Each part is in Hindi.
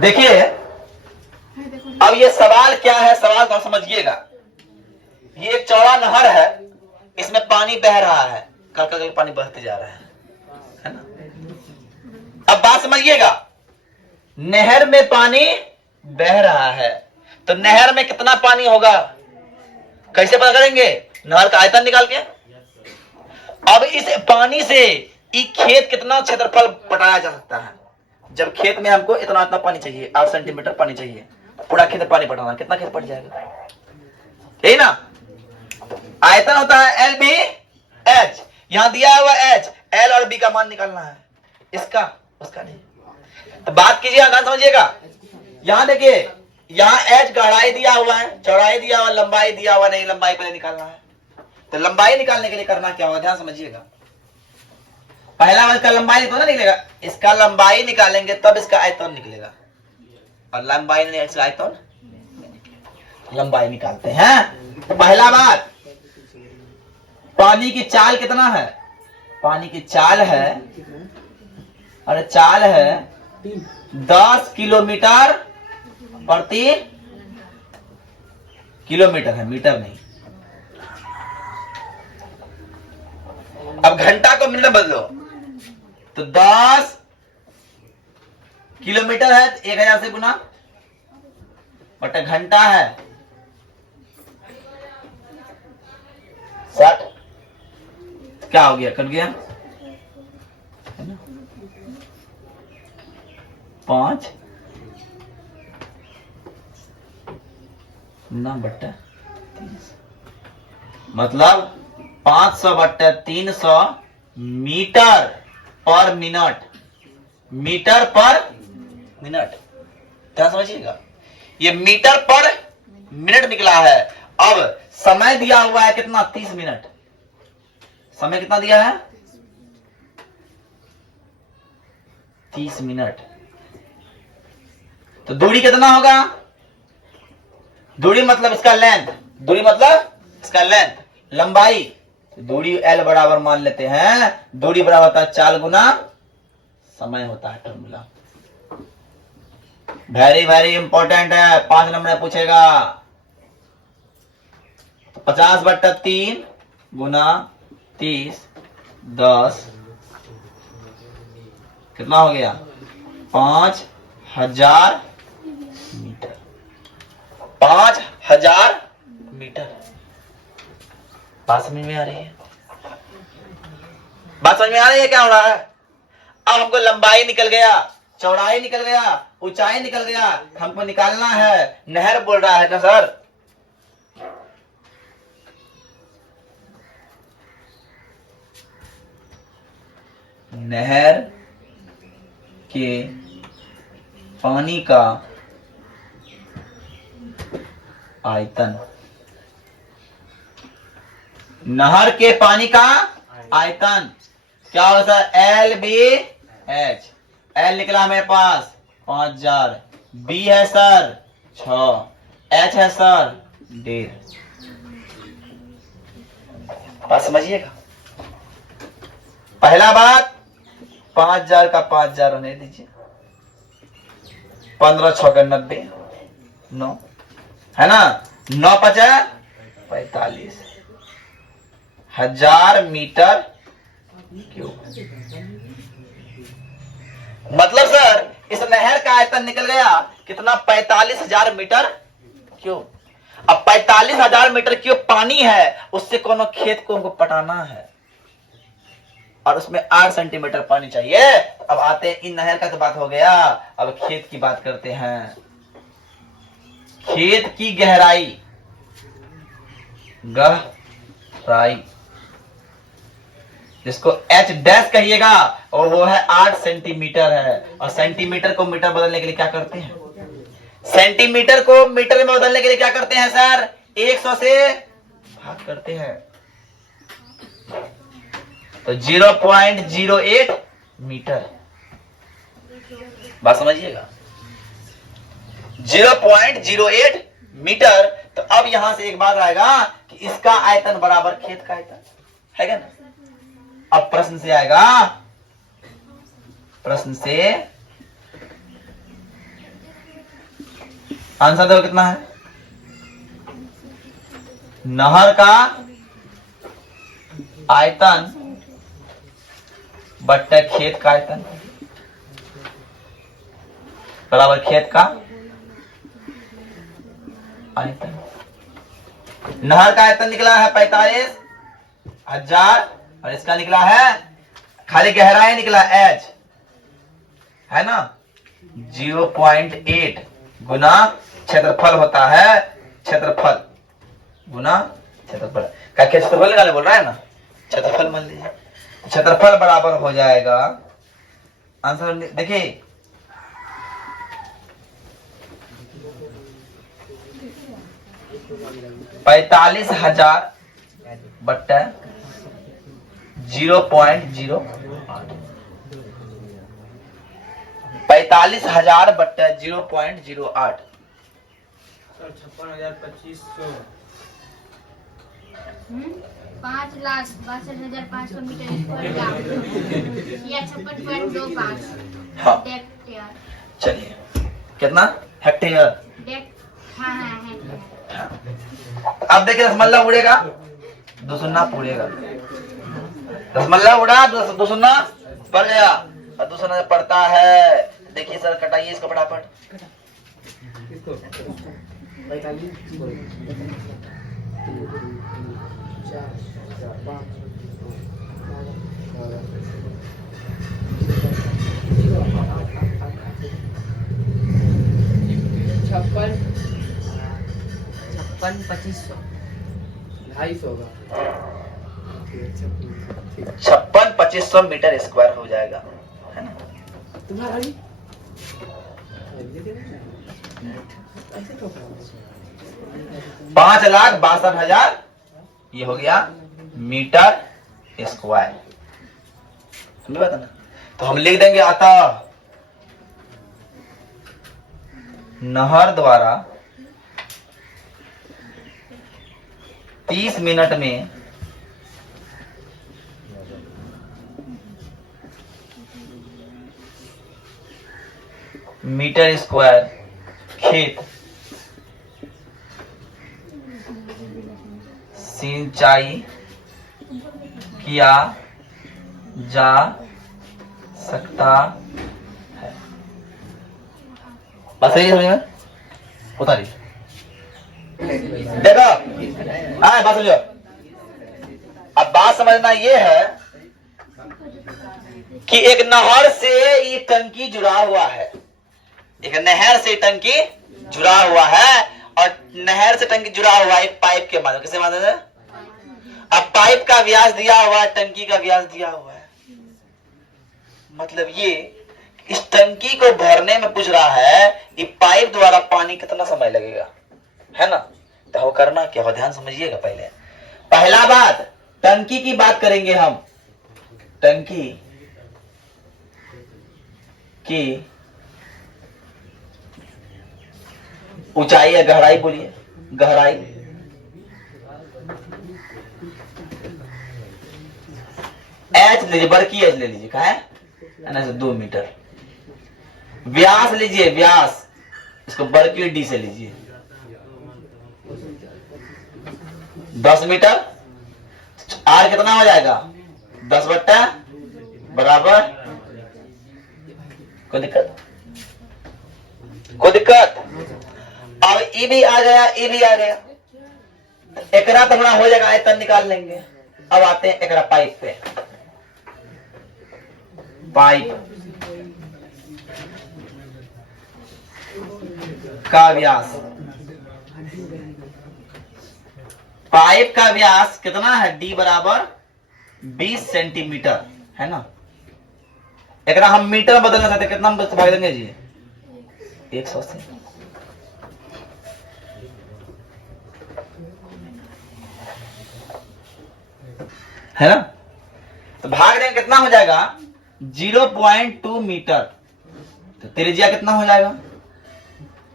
देखिए अब ये सवाल क्या है, सवाल तो समझिएगा। ये एक चौड़ा नहर है, इसमें पानी बह रहा है, कल कल पानी बहते जा रहा है ना। अब बात समझिएगा, नहर में पानी बह रहा है तो नहर में कितना पानी होगा कैसे पता करेंगे? नहर का आयतन निकाल के। अब इस पानी से खेत कितना क्षेत्रफल पटाया जा सकता है? जब खेत में हमको इतना इतना पानी चाहिए, 8 सेंटीमीटर पानी चाहिए, पूरा खेत में पानी पटाना, कितना खेत पट जाएगा? यही ना आयतन होता है एल बी एच। यहां दिया हुआ एच, एल और बी का मान निकालना है, इसका उसका नहीं। तो बात कीजिए, ध्यान समझिएगा। यहां देखिए, यहां एच गहराई दिया हुआ है, चौड़ाई दिया हुआ, लंबाई दिया हुआ नहीं, लंबाई पहले निकालना है। तो लंबाई निकालने के लिए करना क्या होगा, ध्यान समझिएगा। पहला इसका लंबाई तो ना निकलेगा, इसका लंबाई निकालेंगे तब इसका आयतन निकलेगा, और लंबाई नहीं इसका आयतन, लंबाई निकालते हैं। तो पहला बात, पानी की चाल कितना है? पानी की चाल है, अरे चाल है 10 किलोमीटर प्रति किलोमीटर है, मीटर नहीं। अब घंटा को मिनट बदलो तो 10 किलोमीटर है तो 1000 से गुना, बटा घंटा है 60। क्या हो गया, कट गया है ना? 5 ना बट्टा 30, मतलब 500/300 मीटर पर मिनट, मीटर पर मिनट। क्या समझिएगा, ये मीटर पर मिनट निकला है। अब समय दिया हुआ है कितना, 30 मिनट। समय कितना दिया है, 30 मिनट। तो दूरी कितना होगा? दूरी मतलब इसका लेंथ, दूरी मतलब इसका लेंथ, लंबाई। दूरी L बराबर मान लेते हैं, दूरी बराबर होता है 4 गुना समय होता है फॉर्मूला। वेरी वेरी इंपॉर्टेंट है, 5 नंबर में पूछेगा। 50/3 गुना 30 10 कितना हो गया, 5000 मीटर, 5000 मीटर। बात समझ में आ रही है? बात समझ में आ रही है क्या हो रहा है? अब हमको लंबाई निकल गया, चौड़ाई निकल गया, ऊंचाई निकल गया, हमको निकालना है। नहर बोल रहा है ना सर, नहर के पानी का आयतन, नहर के पानी का आयतन क्या होता है, एल बी एच। एल निकला मेरे पास 5000, बी है सर 6, एच है सर 1.5। बात समझिएगा। पहला बात, 5000 का 5000 होने दीजिए, 15 6 90 9 है ना, 9 50 45 हजार मीटर क्यूब। मतलब सर इस नहर का आयतन निकल गया कितना, 45,000 मीटर क्यूब। अब 45,000 मीटर क्यूब पानी है, उससे कोनो खेत को हमको पटाना है और उसमें 8 सेंटीमीटर पानी चाहिए। अब आते हैं, इन नहर का तो बात हो गया, अब खेत की बात करते हैं। खेत की गहराई, गहराई जिसको एच डैश कहिएगा, और वो है 8 सेंटीमीटर है। और सेंटीमीटर को मीटर बदलने के लिए क्या करते हैं, सेंटीमीटर को मीटर में बदलने के लिए क्या करते हैं सर, 100 से भाग करते हैं, तो 0.08 मीटर। बात समझिएगा, 0.08 मीटर। तो अब यहां से एक बात आएगा कि इसका आयतन बराबर खेत का आयतन है क्या ना। अब प्रश्न से आएगा, प्रश्न से आंसर देखो कितना है। नहर का आयतन बट्टा खेत का आयतन बराबर खेत का आयतन। नहर का आयतन निकला है 45,000 और इसका निकला है खाली गहराई निकला एच है ना 0.8 गुना क्षेत्रफल होता है। क्षेत्रफल गुना क्षेत्रफल क्या क्षेत्रफल निकाले बोल रहा है ना, क्षेत्रफल मान लीजिए। क्षेत्रफल बराबर हो जाएगा आंसर देखिए 45,000 बट्टा 0.08 45,000 बट्टा 0.08 56,2500 5,62,500 मीटर स्क्वायर का या 56.25 हाँ हेक्टेयर। चलिए कितना हेक्टेयर। हाँ हेक्टेयर। अब देखिए रसमल्ला उड़ेगा दो सुन्ना उड़ेगा। रसमल्ला उड़ा दो सुन्ना पड़ गया और दो सुन्ना पड़ता है। देखिए सर कटाइए इसको फटाफट। छप्पन 2500 250 होगा। 56,2500 मीटर स्क्वायर हो जाएगा है ना। तुम्हारा 5,62,000 ये हो गया मीटर स्क्वायर। समझ बात है ना। तो हम लिख देंगे अतः नहर द्वारा 30 मिनट में मीटर स्क्वायर खेत सिंचाई किया जा सकता है। बस यही समझ में उतारी देखो। हाँ बात समझो। अब बात समझना ये है कि एक नहर से ये टंकी जुड़ा हुआ है। एक नहर से टंकी जुड़ा हुआ है और नहर से टंकी जुड़ा हुआ है एक पाइप के माध्यम। किसके माध्यम से? अब पाइप का व्यास दिया हुआ है, टंकी का व्यास दिया हुआ है। मतलब ये इस टंकी को भरने में पूछ रहा है कि पाइप द्वारा पानी कितना समय लगेगा है ना। तो वो करना क्या हो ध्यान समझिएगा। पहला बात टंकी की बात करेंगे हम। टंकी की ऊंचाई या गहराई बोलिए। गहराई एच लीजिए, बड़की एच ले लीजिए। कहा है ना 2 मीटर। व्यास लीजिए, व्यास इसको बड़की डी से लीजिए 10 मीटर। आर कितना हो जाएगा 10 बट्टा बराबर। कोई दिक्कत अब ई भी आ गया, ई भी आ गया। एकरा तो हो जाएगा, आयतन निकाल लेंगे। अब आते हैं एकरा पाइप पे। पाइप का व्यास, पाइप का व्यास कितना है डी बराबर 20 सेंटीमीटर है ना। एकरा हम मीटर बदलना चाहते कितना भाग देंगे जी 180 है ना। तो भाग देंगे कितना हो जाएगा 0.2 मीटर। तो त्रिज्या कितना हो जाएगा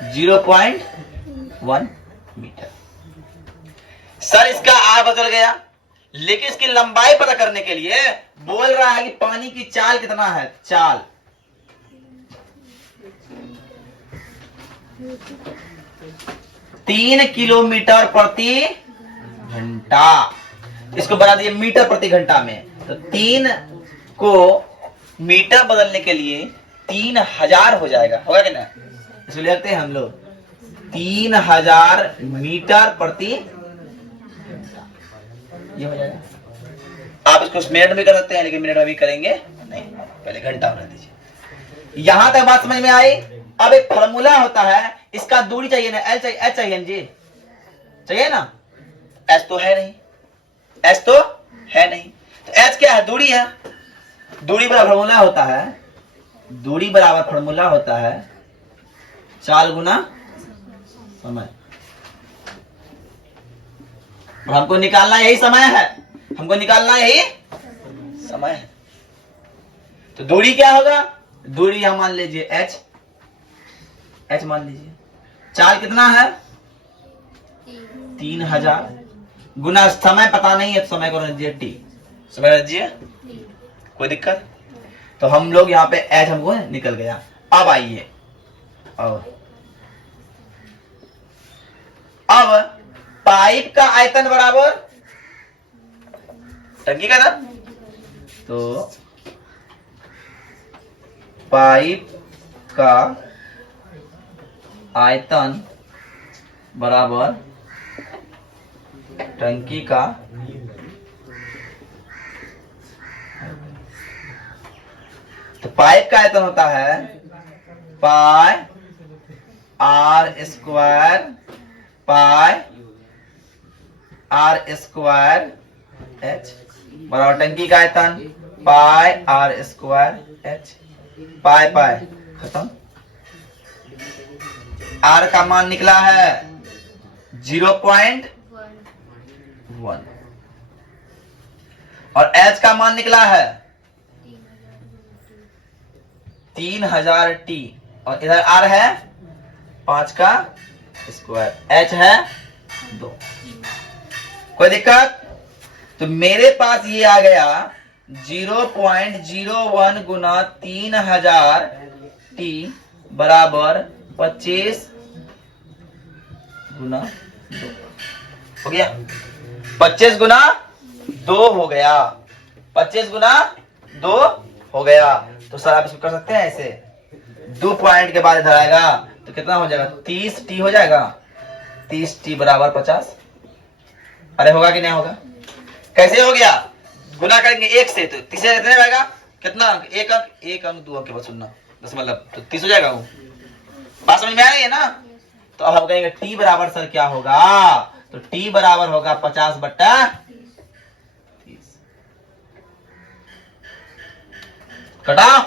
0.1 मीटर। सर इसका आर बदल गया, लेकिन इसकी लंबाई पता करने के लिए बोल रहा है कि पानी की चाल कितना है। चाल 3 किलोमीटर प्रति घंटा। इसको बना दिए मीटर प्रति घंटा में, तो 3 को मीटर बदलने के लिए 3000 हो जाएगा, होगा कि ना? इसको लिखते हैं हम लोग 3000 मीटर प्रति घंटा, ये हो जाएगा। आप इसको मिनट में कर सकते हैं, लेकिन मिनट में भी करेंगे नहीं, पहले घंटा बना दीजिए। यहां तक बात समझ में आई। अब एक फॉर्मूला होता है, इसका दूरी चाहिए ना, एल चाहिए, एच चाहिए जी, चाहिए ना? एच तो है नहीं, एच तो है नहीं, तो एच क्या है? दूरी है। दूरी बराबर फॉर्मूला होता है, दूरी बराबर फॉर्मूला होता है 4 गुना समय। और हमको निकालना यही समय है, हमको निकालना यही समय है। तो दूरी क्या होगा? दूरी यहां मान लीजिए h, h मान लीजिए। 4 कितना है? 3000 गुना समय पता नहीं है, तो समय को रख दीजिए t, समय रख दीजिए, कोई दिक्कत? तो हम लोग यहाँ पे h हमको निकल गया। अब आइए, अब पाइप का आयतन बराबर टंकी का था, तो पाइप का आयतन बराबर टंकी का तो पाइप का आयतन होता है pi r square, pi r square h बराबर टंकी का आयतन pi r square h. Pi pi खत्म। आर का मान निकला है 0.1 और एच का मान निकला है 3000 टी, और इधर आर है 5 का स्क्वायर, एच है 2। कोई दिक्कत? तो मेरे पास ये आ गया 0.01 गुना 3000 टी बराबर 25 गुना 2 हो गया। 25 गुना 2 हो गया, 25 गुना 2 हो गया। तो सर आप इसको कर सकते हैं ऐसे, 2 पॉइंट के बाद इधर आएगा तो कितना हो जाएगा? 30 टी हो जाएगा, 30 टी बराबर 50। अरे होगा कि नहीं होगा? कैसे हो गया? गुना करेंगे 1 से, तो 30 से कितने आएगा? कितना अंक? 1 अंक, 1 अंक 2 अंक के बाद सुनना, बस मतलब तो 30 हो जाएगा। वो बात समझ में आ रही है ना? तो अब हम कहेंगे टी बराबर सर क्या होगा? तो टी बराबर होगा 50/30। कटा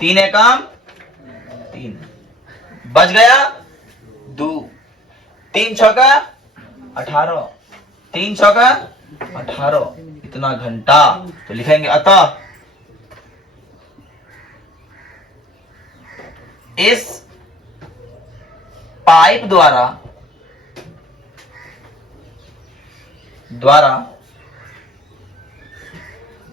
3 एकम 3 बच गया 2, 3 छक्का 18, 3 छक्का 18, इतना घंटा। तो लिखेंगे अतः इस पाइप द्वारा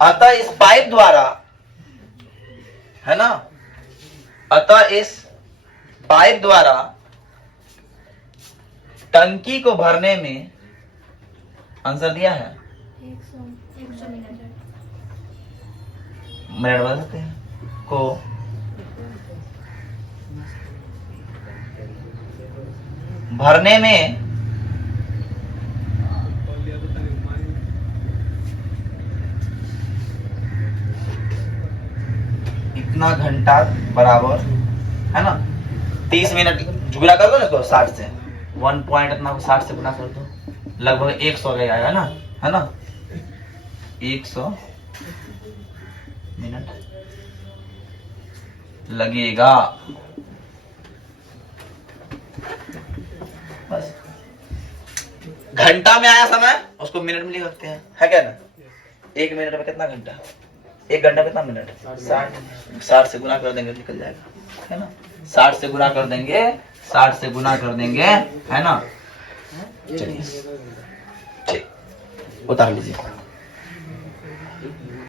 अतः इस पाइप द्वारा, है ना, अतः इस पाइप द्वारा टंकी को भरने में आंसर दिया है 100 मिनट बता सकते हैं को भरने में इतना घंटा बराबर, है ना, 30 मिनट गुना कर दो ना इसको 60 से, 1 पॉइंट इतना को 60 से गुना कर दो, लगभग 100 आएगा ना, है ना, 100 मिनट लगेगा। बस घंटा में आया समय, उसको मिनट में लिख सकते हैं, है क्या ना? 1 मिनट में कितना घंटा? 1 घंटा कितना मिनट? 60 से गुना कर देंगे निकल जाएगा, है ना, 60 से गुना कर देंगे, 60 से गुना कर देंगे, है ना। चलिए ठीक, उतार लीजिए।